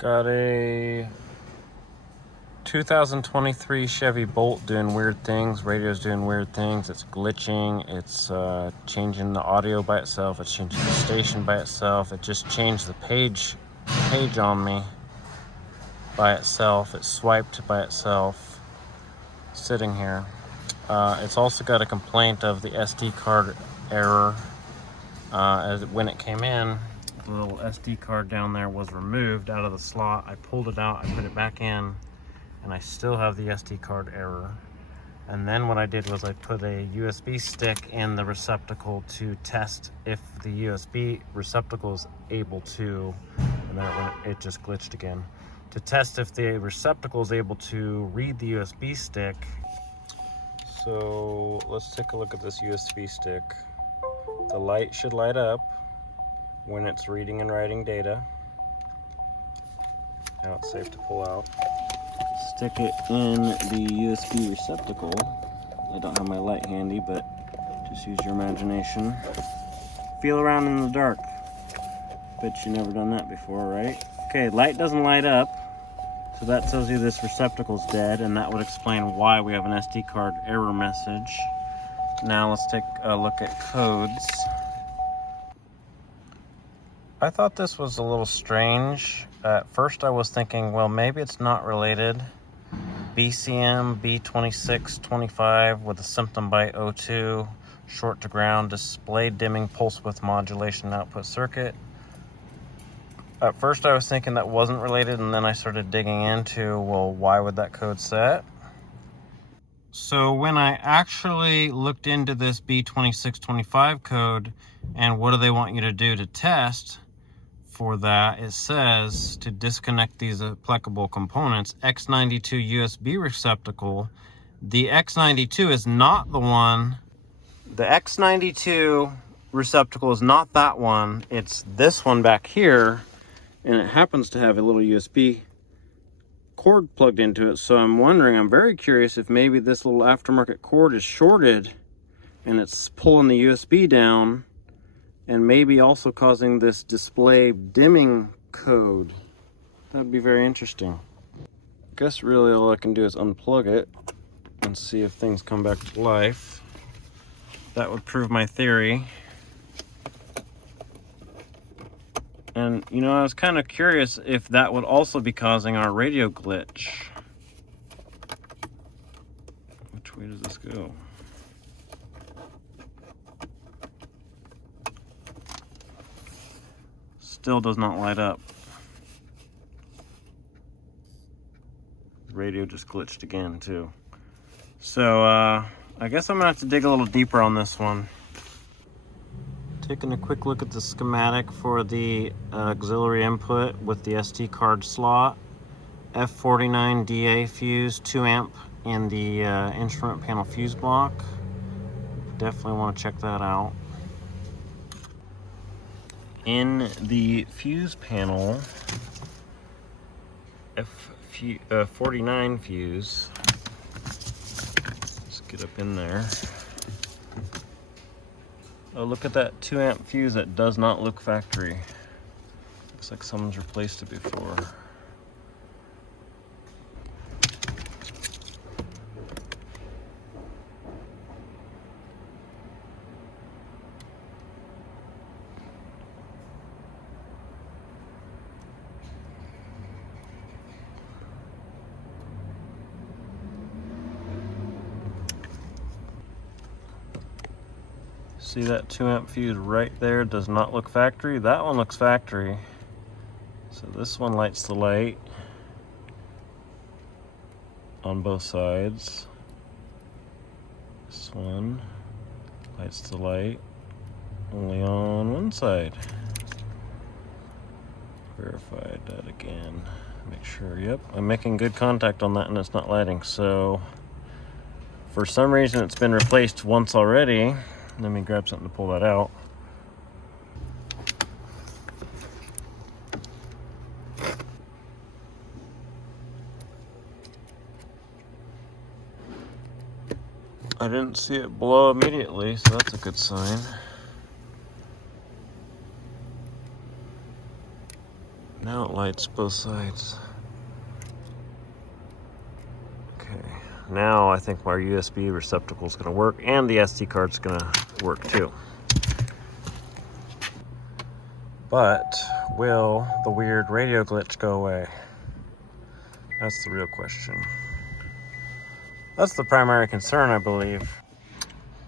Got a 2023 Chevy Bolt doing weird things. Radio's doing weird things. It's glitching. It's changing the audio by itself. It's changing the station by itself. It just changed the page on me by itself. It swiped by itself, sitting here. It's also got a complaint of the SD card error. When it came in, the little SD card down there was removed out of the slot. I pulled it out, I put it back in, and I still have the SD card error. And then what I did was I put a USB stick in the receptacle to test if the USB receptacle is able to, and then it just glitched again, to test if the receptacle is able to read the USB stick. So let's take a look at this USB stick. The light should light up when it's reading and writing data. Now it's safe to pull out. Stick it in the USB receptacle. I don't have my light handy, but just use your imagination. Feel around in the dark. Bet you never done that before, right? Okay, light doesn't light up, so that tells you this receptacle's dead, and that would explain why we have an SD card error message. Now let's take a look at codes. I thought this was a little strange. At first I was thinking, well, maybe it's not related. BCM B2625 with a symptom byte 02, short to ground, display dimming pulse width modulation output circuit. At first I was thinking that wasn't related, and then I started digging into, well, why would that code set? So when I actually looked into this B2625 code and what do they want you to do to test for that, it says to disconnect these applicable components, X92 USB receptacle. The X92 is not the one. The X92 receptacle is not that one. It's this one back here, and it happens to have a little USB cord plugged into it. So I'm very curious if maybe this little aftermarket cord is shorted and it's pulling the USB down, and maybe also causing this display dimming code. That'd be very interesting. I guess really all I can do is unplug it and see if things come back to life. That would prove my theory. And, you know, I was kind of curious if that would also be causing our radio glitch. Which way does this go? Still does not light up. The radio just glitched again, too. So, I guess I'm gonna have to dig a little deeper on this one. Taking a quick look at the schematic for the auxiliary input with the SD card slot. F49DA fuse, 2 amp in the instrument panel fuse block. Definitely want to check that out. In the fuse panel, F49 fuse, let's get up in there. Oh, look at that 2 amp fuse that does not look factory. Looks like someone's replaced it before. See that 2 amp fuse right there does not look factory? That one looks factory. So this one lights the light on both sides. This one lights the light only on one side. Verified that again. Make sure, yep, I'm making good contact on that and it's not lighting. So for some reason it's been replaced once already. Let me grab something to pull that out. I didn't see it blow immediately, so that's a good sign. Now Count lights both sides. Okay, now I think my USB receptacle is going to work, and the SD card's going to work too. But will the weird radio glitch go away? That's the real question. That's the primary concern, I believe.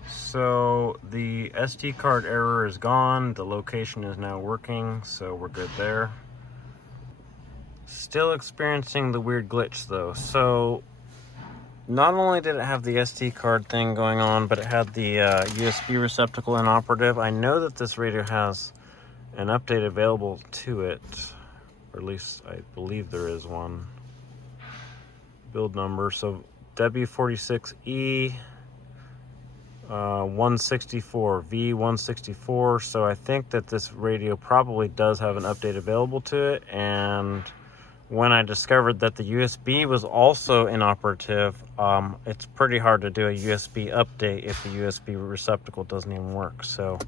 So the SD card error is gone. The location is now working, so we're good there. Still experiencing the weird glitch though. So not only did it have the SD card thing going on, but it had the USB receptacle inoperative. I know that this radio has an update available to it, or at least I believe there is one. Build number, so W46E 164, V164. So I think that this radio probably does have an update available to it. And when I discovered that the USB was also inoperative, it's pretty hard to do a USB update if the USB receptacle doesn't even work. So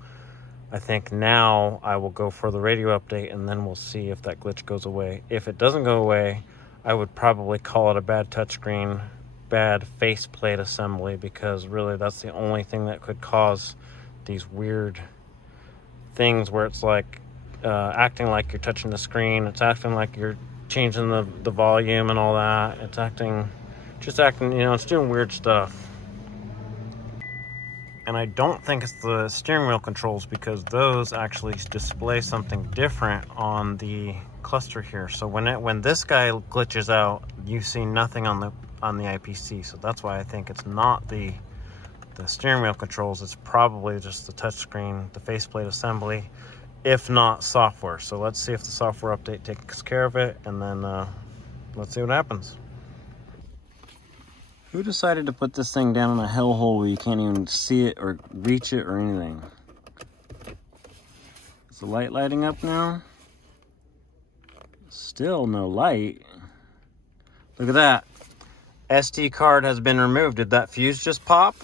I think now I will go for the radio update, and then we'll see if that glitch goes away. If it doesn't go away, I would probably call it a bad touchscreen, bad faceplate assembly, because really that's the only thing that could cause these weird things where it's like acting like you're touching the screen, it's acting like you're changing the volume and all that. It's acting, you know, it's doing weird stuff. And I don't think it's the steering wheel controls, because those actually display something different on the cluster here. So when this guy glitches out, you see nothing on the IPC. So that's why I think it's not the steering wheel controls. It's probably just the touchscreen, the faceplate assembly, if not software. So let's see if the software update takes care of it, and then let's see what happens. Who decided to put this thing down in a hellhole where you can't even see it or reach it or anything? Is the light lighting up now? Still no light. Look at that. SD card has been removed. Did that fuse just pop?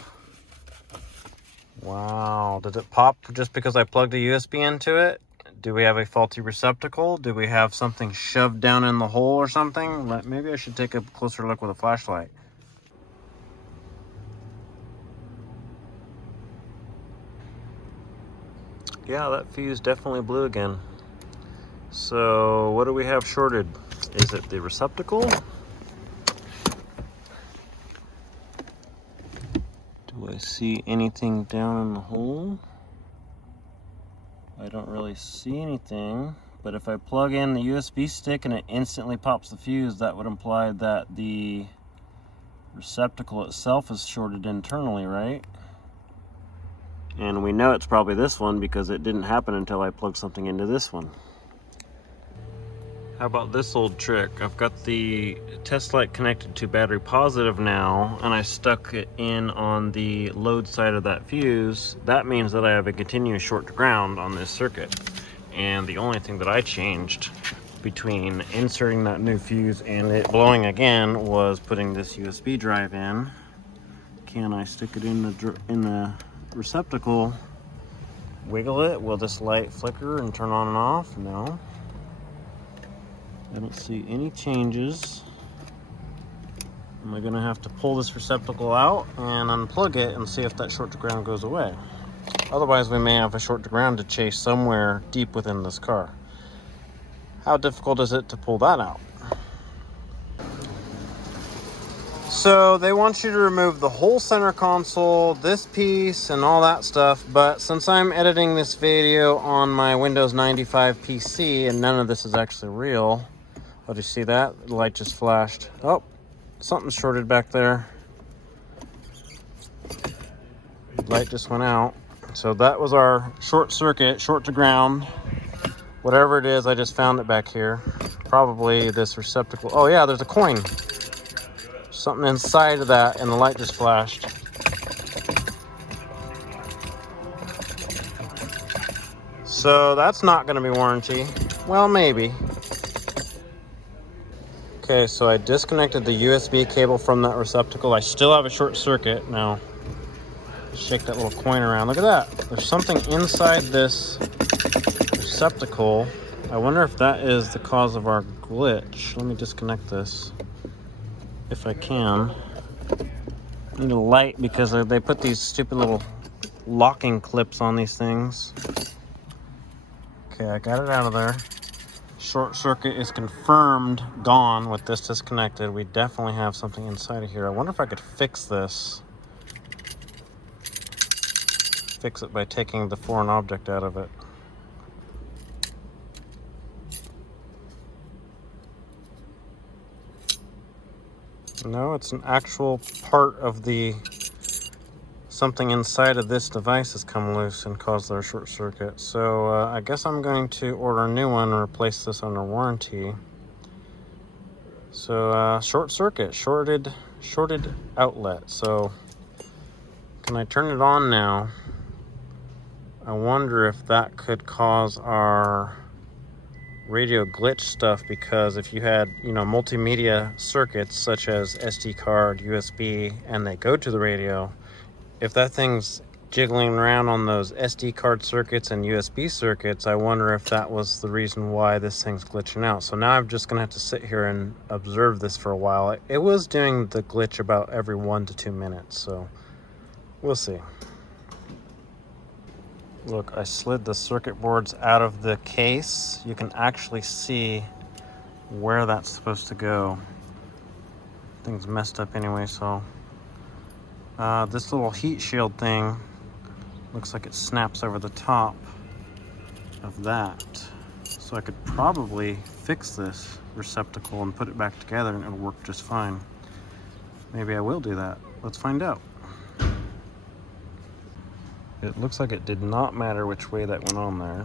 Wow. Did it pop just because I plugged a USB into it? Do we have a faulty receptacle? Do we have something shoved down in the hole or something? Maybe I should take a closer look with a flashlight. Yeah, that fuse definitely blew again. So what do we have shorted? Is it the receptacle? Do I see anything down in the hole? I don't really see anything, but if I plug in the USB stick and it instantly pops the fuse, that would imply that the receptacle itself is shorted internally, right? And we know it's probably this one because it didn't happen until I plugged something into this one. How about this old trick? I've got the test light connected to battery positive now, and I stuck it in on the load side of that fuse. That means that I have a continuous short to ground on this circuit. And the only thing that I changed between inserting that new fuse and it blowing again was putting this USB drive in. Can I stick it in the receptacle, wiggle it? Will this light flicker and turn on and off? No. I don't see any changes. Am I gonna have to pull this receptacle out and unplug it and see if that short to ground goes away? Otherwise, we may have a short to ground to chase somewhere deep within this car. How difficult is it to pull that out? So they want you to remove the whole center console, this piece, and all that stuff. But since I'm editing this video on my Windows 95 PC and none of this is actually real, oh, do you see that? The light just flashed. Oh, something's shorted back there. Light just went out. So that was our short circuit, short to ground. Whatever it is, I just found it back here. Probably this receptacle. Oh yeah, there's a coin. Something inside of that, and the light just flashed. So that's not going to be warranty. Well, maybe. Okay, so I disconnected the USB cable from that receptacle. I still have a short circuit. Now, shake that little coin around. Look at that. There's something inside this receptacle I wonder if that is the cause of our glitch. Let me disconnect this, if I can. I need a light because they put these stupid little locking clips on these things. Okay, I got it out of there. Short circuit is confirmed gone with this disconnected. We definitely have something inside of here. I wonder if I could fix this. Fix it by taking the foreign object out of it. No, it's an actual part of the something inside of this device has come loose and caused our short circuit. So I guess I'm going to order a new one and replace this under warranty. So short circuit, shorted outlet. So can I turn it on now? I wonder if that could cause our radio glitch stuff, because if you had, multimedia circuits such as SD card, USB, and they go to the radio, if that thing's jiggling around on those SD card circuits and USB circuits, I wonder if that was the reason why this thing's glitching out. So now I'm just gonna have to sit here and observe this for a while. It was doing the glitch about every 1 to 2 minutes, so we'll see. Look, I slid the circuit boards out of the case. You can actually see where that's supposed to go. Thing's messed up anyway, so this little heat shield thing looks like it snaps over the top of that. So I could probably fix this receptacle and put it back together and it'll work just fine. Maybe I will do that. Let's find out. It looks like it did not matter which way that went on there.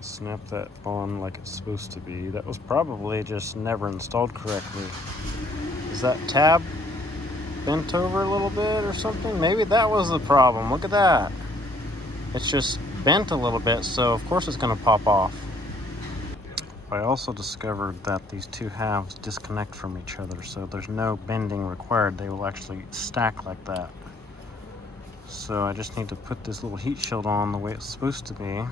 Snap that on like it's supposed to be. That was probably just never installed correctly. Is that tab bent over a little bit or something? Maybe that was the problem. Look at that. It's just bent a little bit, so of course it's going to pop off. I also discovered that these two halves disconnect from each other, so there's no bending required. They will actually stack like that. So I just need to put this little heat shield on the way it's supposed to be.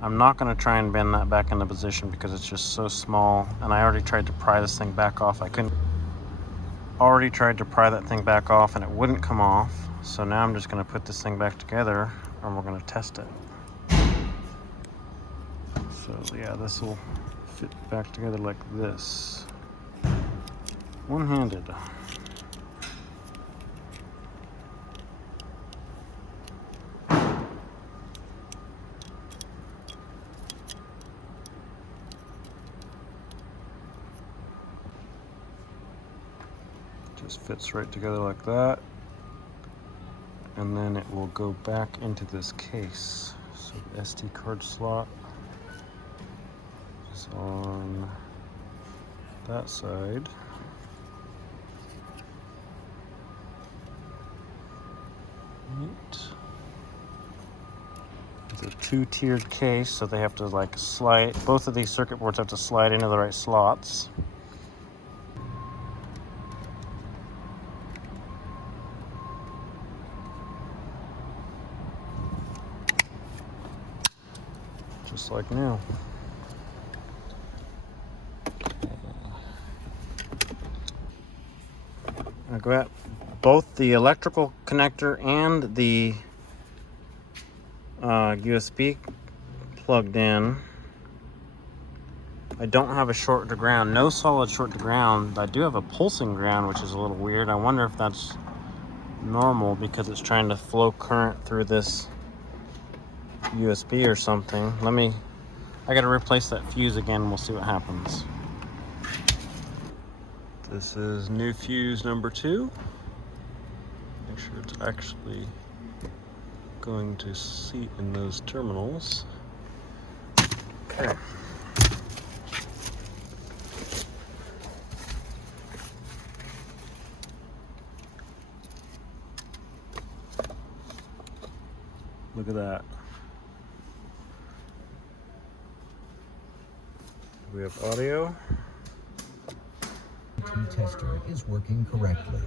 I'm not going to try and bend that back into position because it's just so small, and I already tried to pry this thing back off. Already tried to pry that thing back off and it wouldn't come off. So now I'm just going to put this thing back together and we're going to test it. So yeah, this will fit back together like this. One-handed. Just fits right together like that, and then it will go back into this case. So the SD card slot is on that side. Neat. It's a two-tiered case, so they have to like slide, both of these circuit boards have to slide into the right slots. Just like new. I got both the electrical connector and the USB plugged in. I don't have a short to ground, no solid short to ground. I do have a pulsing ground, which is a little weird. I wonder if that's normal because it's trying to flow current through this USB or something. I gotta replace that fuse again. We'll see what happens. This is new fuse number 2. Make sure it's actually going to seat in those terminals. Okay. Look at that. We have audio. Tester is working correctly.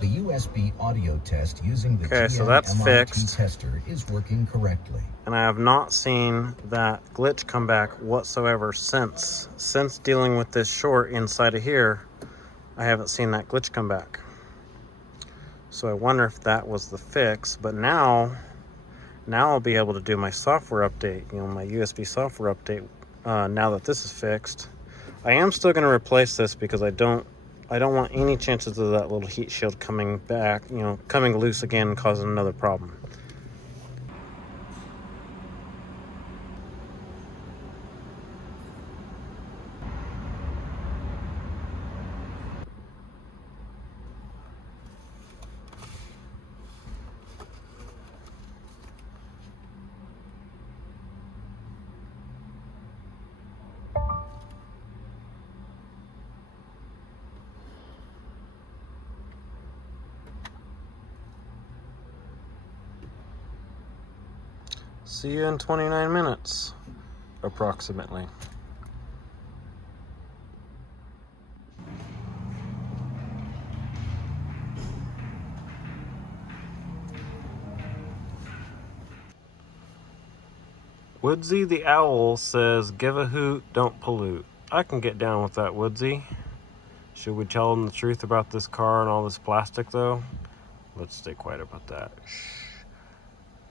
The USB audio test using the Okay, so that's fixed. tester is working correctly. And I have not seen that glitch come back whatsoever since dealing with this short inside of here. I haven't seen that glitch come back. So I wonder if that was the fix, but now I'll be able to do my software update, my USB software update, now that this is fixed. I am still going to replace this because I don't want any chances of that little heat shield coming back, coming loose again and causing another problem. See you in 29 minutes, approximately. Woodsy the Owl says, give a hoot, don't pollute. I can get down with that, Woodsy. Should we tell him the truth about this car and all this plastic, though? Let's stay quiet about that.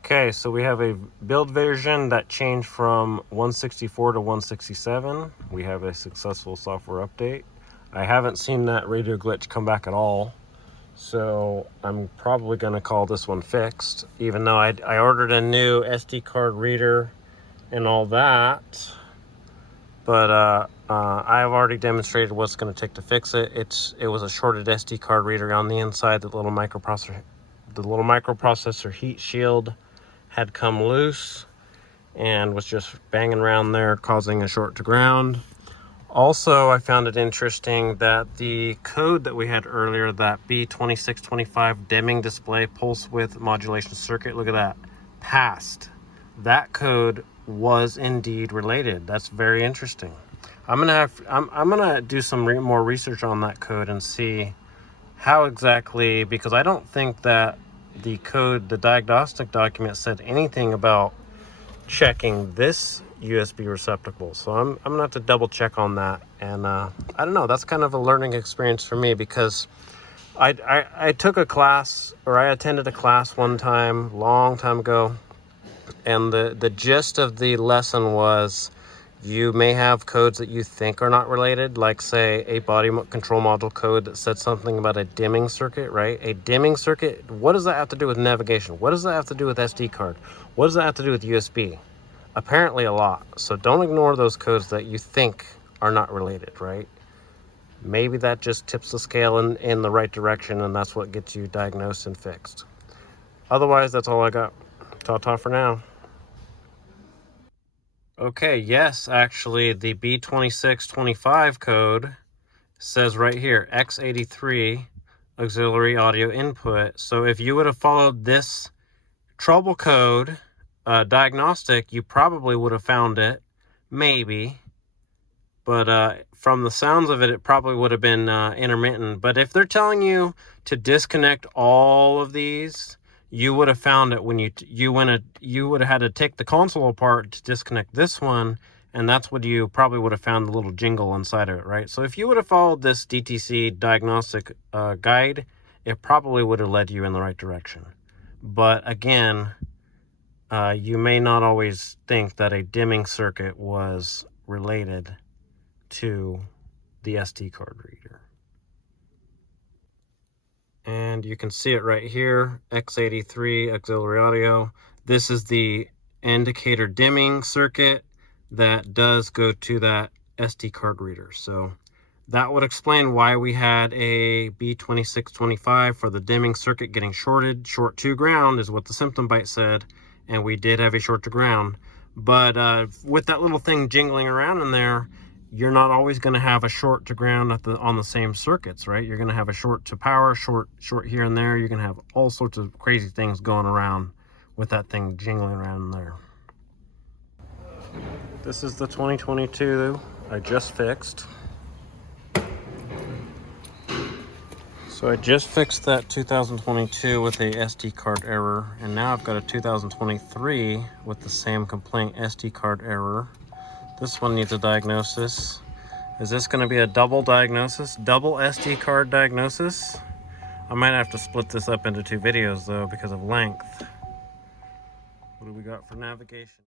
Okay, so we have a build version that changed from 164 to 167. We have a successful software update. I haven't seen that radio glitch come back at all, so I'm probably going to call this one fixed, even though I ordered a new SD card reader and all that. But I have already demonstrated what's going to take to fix it. It was a shorted SD card reader on the inside. The little microprocessor heat shield had come loose and was just banging around there, causing a short to ground. Also, I found it interesting that the code that we had earlier, that B2625 dimming display pulse width modulation circuit, look at that, passed. That code was indeed related. That's very interesting. I'm gonna do some more research on that code and see how exactly, because I don't think that the code, the diagnostic document, said anything about checking this USB receptacle. So I'm gonna have to double check on that. And I don't know, that's kind of a learning experience for me, because I took a class, or I attended a class one time, long time ago, and the gist of the lesson was, you may have codes that you think are not related, like say a body control module code that said something about a dimming circuit, right? A dimming circuit, what does that have to do with navigation? What does that have to do with SD card? What does that have to do with USB? Apparently a lot. So don't ignore those codes that you think are not related, right? Maybe that just tips the scale in the right direction, and that's what gets you diagnosed and fixed. Otherwise, that's all I got. Ta-ta for now. Okay, yes, actually, the B2625 code says right here, X83 auxiliary audio input. So if you would have followed this trouble code diagnostic, you probably would have found it, maybe. But from the sounds of it, it probably would have been intermittent. But if they're telling you to disconnect all of these, you would have found it when you would have had to take the console apart to disconnect this one, and that's what you probably would have found the little jingle inside of it, right? So if you would have followed this DTC diagnostic guide, it probably would have led you in the right direction. But again, you may not always think that a dimming circuit was related to the SD card reader. And you can see it right here, X83 auxiliary audio. This is the indicator dimming circuit that does go to that SD card reader. So that would explain why we had a B2625 for the dimming circuit getting shorted. Short to ground is what the symptom byte said, and we did have a short to ground. But with that little thing jingling around in there, you're not always going to have a short to ground on the same circuits, right? You're going to have a short to power, short here and there. You're going to have all sorts of crazy things going around with that thing jingling around in there. This is the 2022 I just fixed. So I just fixed that 2022 with a SD card error, and now I've got a 2023 with the same complaint, SD card error. This one needs a diagnosis. Is this going to be a double diagnosis, double SD card diagnosis? I might have to split this up into 2 videos though because of length. What do we got for navigation?